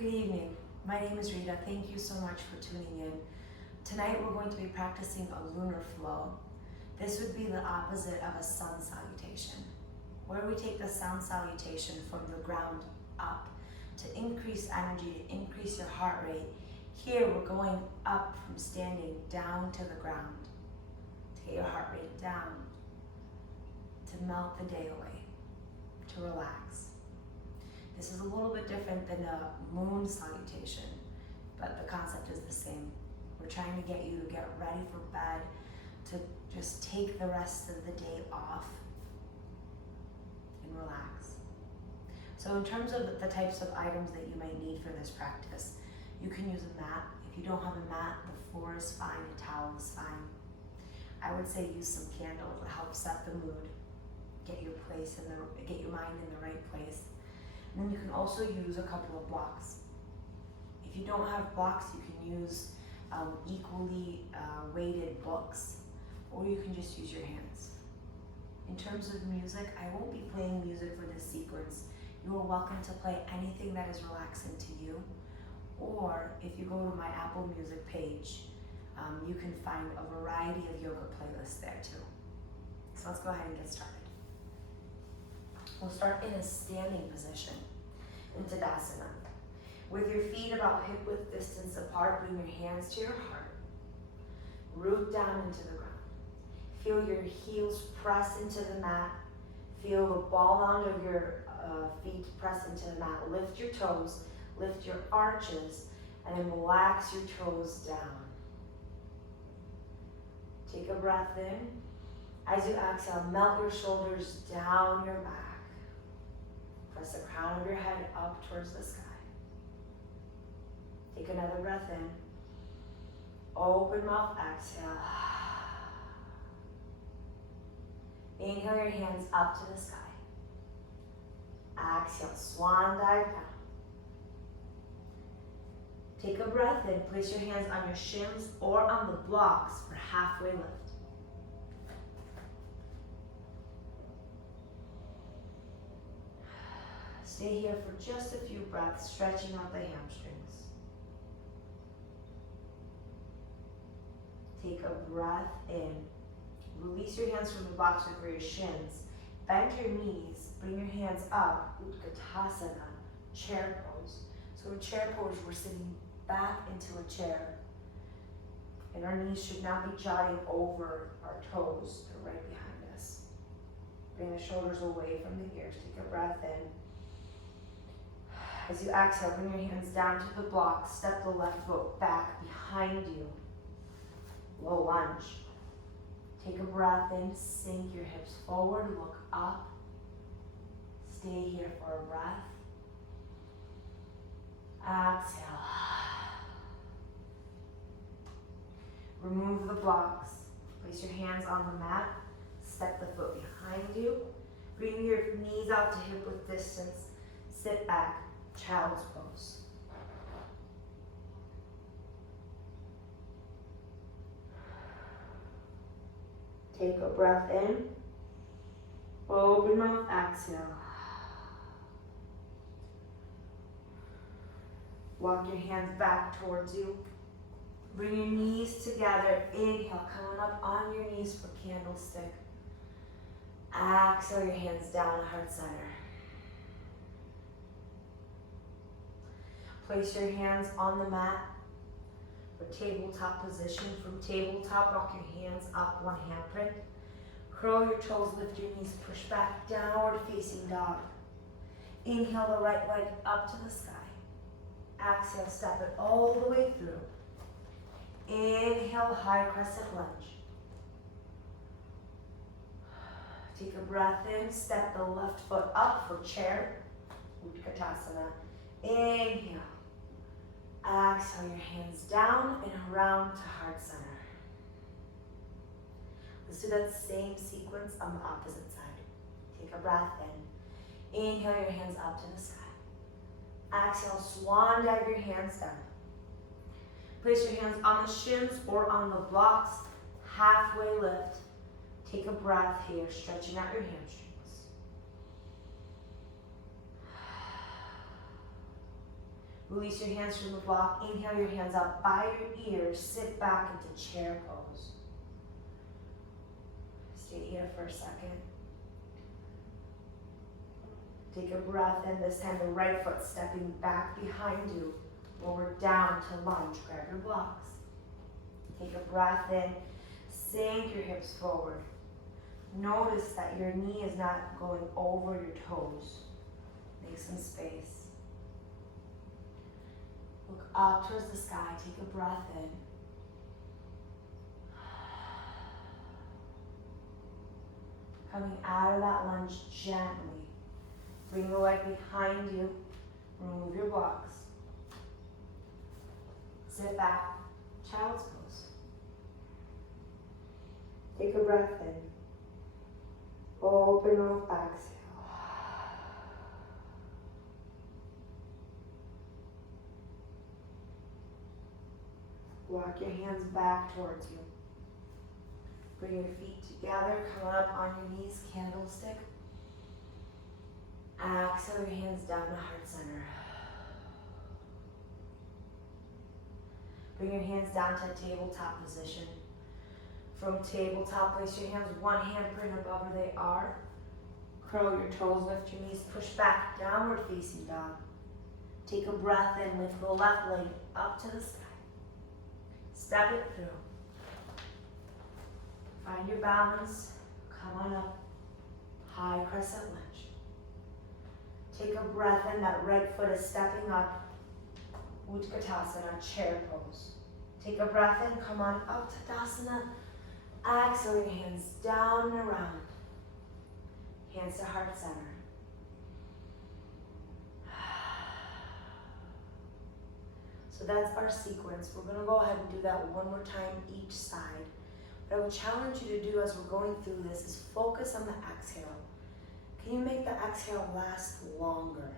Good evening. My name is Rita. Thank you so much for tuning in. Tonight we're going to be practicing a lunar flow. This would be the opposite of a sun salutation, where we take the sun salutation from the ground up to increase energy, to increase your heart rate. Here we're going up from standing down to the ground, to get your heart rate down, to melt the day away, to relax. This is a little bit different than a moon salutation, but the concept is the same. We're trying to get you to get ready for bed, to just take the rest of the day off and relax. So in terms of the types of items that you might need for this practice, you can use a mat. If you don't have a mat, the floor is fine, a towel is fine. I would say use some candle to help set the mood, get your mind in the right place. And then you can also use a couple of blocks. If you don't have blocks, you can use equally weighted books, or you can just use your hands. In terms of music, I won't be playing music for this sequence. You are welcome to play anything that is relaxing to you, or if you go to my Apple Music page, you can find a variety of yoga playlists there too. So let's go ahead and get started. We'll start in a standing position, in Tadasana. With your feet about hip-width distance apart, bring your hands to your heart. Root down into the ground. Feel your heels press into the mat. Feel the ball round of your feet press into the mat. Lift your toes, lift your arches, and then relax your toes down. Take a breath in. As you exhale, melt your shoulders down your back. Press the crown of your head up towards the sky. Take another breath in. Open mouth, exhale. Inhale your hands up to the sky. Exhale, swan dive down. Take a breath in. Place your hands on your shins or on the blocks for halfway lift. Stay here for just a few breaths, stretching out the hamstrings. Take a breath in. Release your hands from the blocks over your shins. Bend your knees. Bring your hands up. Utkatasana, chair pose. So in chair pose, we're sitting back into a chair. And our knees should not be jutting over our toes. They're right behind us. Bring the shoulders away from the ears. Take a breath in. As you exhale, bring your hands down to the block. Step the left foot back behind you. Low lunge. Take a breath in. Sink your hips forward. Look up. Stay here for a breath. Exhale. Remove the blocks. Place your hands on the mat. Step the foot behind you. Bring your knees out to hip-width distance. Sit back. Child's pose. Take a breath in. Open mouth, exhale. Walk your hands back towards you. Bring your knees together. Inhale, coming up on your knees for candlestick. Exhale, your hands down, heart center. Place your hands on the mat for tabletop position. From tabletop, walk your hands up, one handprint. Curl your toes, lift your knees, push back, downward facing dog. Inhale the right leg up to the sky. Exhale, step it all the way through. Inhale, high crescent lunge. Take a breath in, step the left foot up for chair, Utkatasana. Inhale. Exhale your hands down and around to heart center. Let's do that same sequence on the opposite side. Take a breath in. Inhale your hands up to the sky. Exhale, swan dive your hands down. Place your hands on the shins or on the blocks. Halfway lift. Take a breath here, stretching out your hamstrings. Release your hands from the block. Inhale your hands up by your ears. Sit back into chair pose. Stay here for a second. Take a breath in. This time the right foot stepping back behind you. Lower down to lunge. Grab your blocks. Take a breath in. Sink your hips forward. Notice that your knee is not going over your toes. Make some space. Look up towards the sky. Take a breath in. Coming out of that lunge gently. Bring the leg behind you. Remove your blocks. Sit back. Child's pose. Take a breath in. Open mouth, exhale. Walk your hands back towards you. Bring your feet together, come up on your knees, candlestick. Exhale your hands down to heart center. Bring your hands down to tabletop position. From tabletop, place your hands one handprint above where they are. Curl your toes, lift your knees, push back, downward facing dog. Take a breath in, lift the left leg up to the sky. Step it through. Find your balance, come on up. High crescent lunge. Take a breath in, that right foot is stepping up. Utkatasana, chair pose. Take a breath in, come on up to Tadasana. Exhale your hands down and around. Hands to heart center. So that's our sequence. We're going to go ahead and do that one more time each side. What I would challenge you to do as we're going through this is focus on the exhale. Can you make the exhale last longer?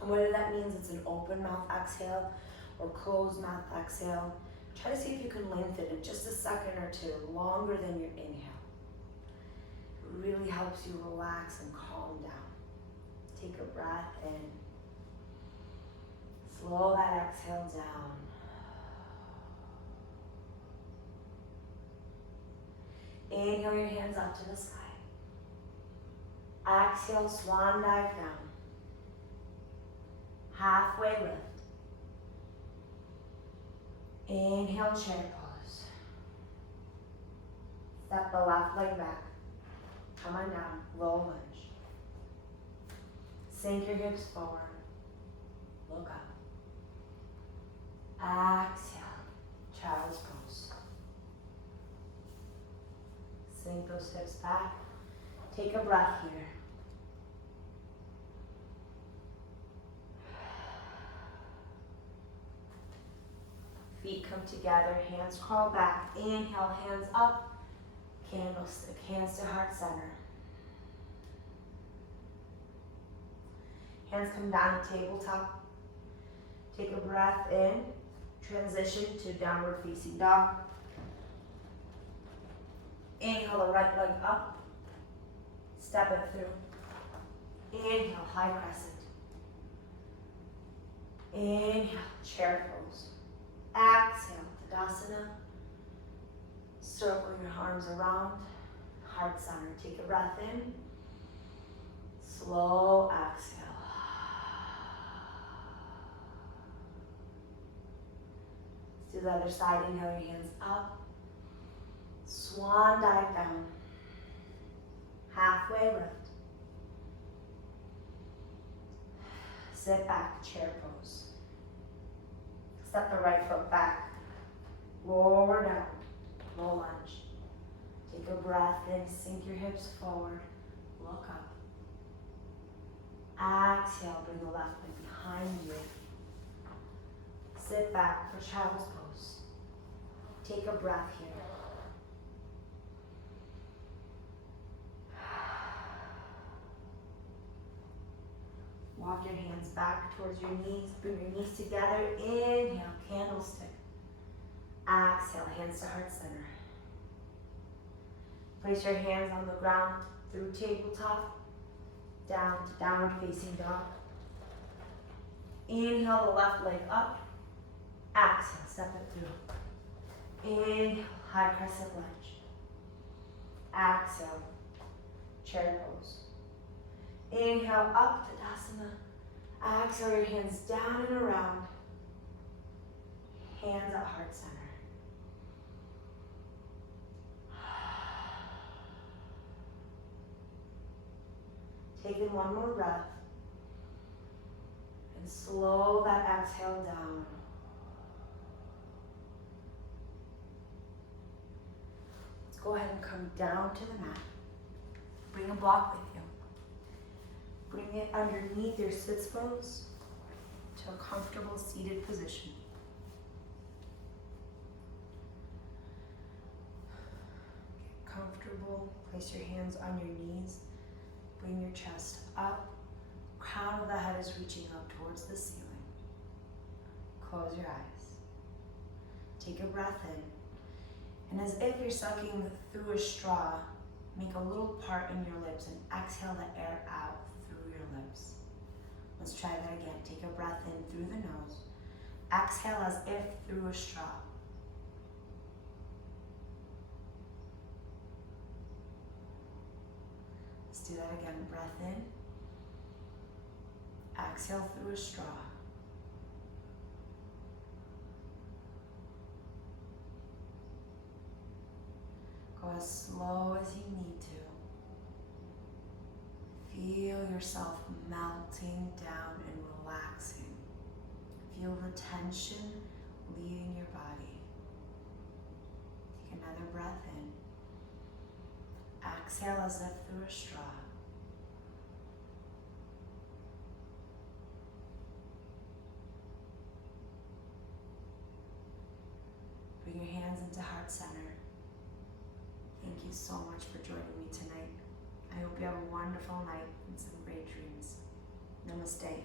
And whether that means it's an open mouth exhale or closed mouth exhale, try to see if you can lengthen it just a second or two longer than your inhale. It really helps you relax and calm down. Take a breath in. Slow that exhale down. Inhale your hands up to the sky. Exhale, swan dive down. Halfway lift. Inhale, chair pose. Step the left leg back. Come on down, low lunge. Sink your hips forward. Look up. Exhale, child's pose. Sink those hips back. Take a breath here. Feet come together, hands crawl back. Inhale, hands up. Candlestick, hands to heart center. Hands come down to tabletop. Take a breath in. Transition to downward facing dog. Inhale the right leg up. Step it through. Inhale, high crescent. Inhale, chair pose. Exhale, Tadasana. Circle your arms around. Heart center. Take a breath in. Slow exhale. Let's do the other side. Inhale your hands up. Swan dive down. Halfway lift. Sit back, chair pose. Step the right foot back. Lower down. Low lunge. Take a breath in. Sink your hips forward. Look up. Exhale. Bring the left leg behind you. Sit back for child's pose. Take a breath here. Walk your hands back towards your knees. Bring your knees together. Inhale, candlestick. Exhale, hands to heart center. Place your hands on the ground through tabletop. Down to downward facing dog. Inhale the left leg up. Exhale, step it through. Inhale, high crescent lunge. Exhale, chair pose. Inhale, up to Tadasana. Exhale, your hands down and around. Hands at heart center. Take in one more breath. And slow that exhale down. Let's go ahead and come down to the mat. Bring a block with you. Bring it underneath your sits bones to a comfortable seated position. Get comfortable. Place your hands on your knees. Bring your chest up. Crown of the head is reaching up towards the ceiling. Close your eyes. Take a breath in. And as if you're sucking through a straw, make a little part in your lips and exhale the air out through your lips. Let's try that again. Take a breath in through the nose. Exhale as if through a straw. Let's do that again. Breath in. Exhale through a straw. Go as slow as you need to. Feel yourself melting down and relaxing. Feel the tension leaving your body. Take another breath in. Exhale as if through a straw. Bring your hands into heart center. Thank you so much for joining me tonight. I hope you have a wonderful night and some great dreams. Namaste.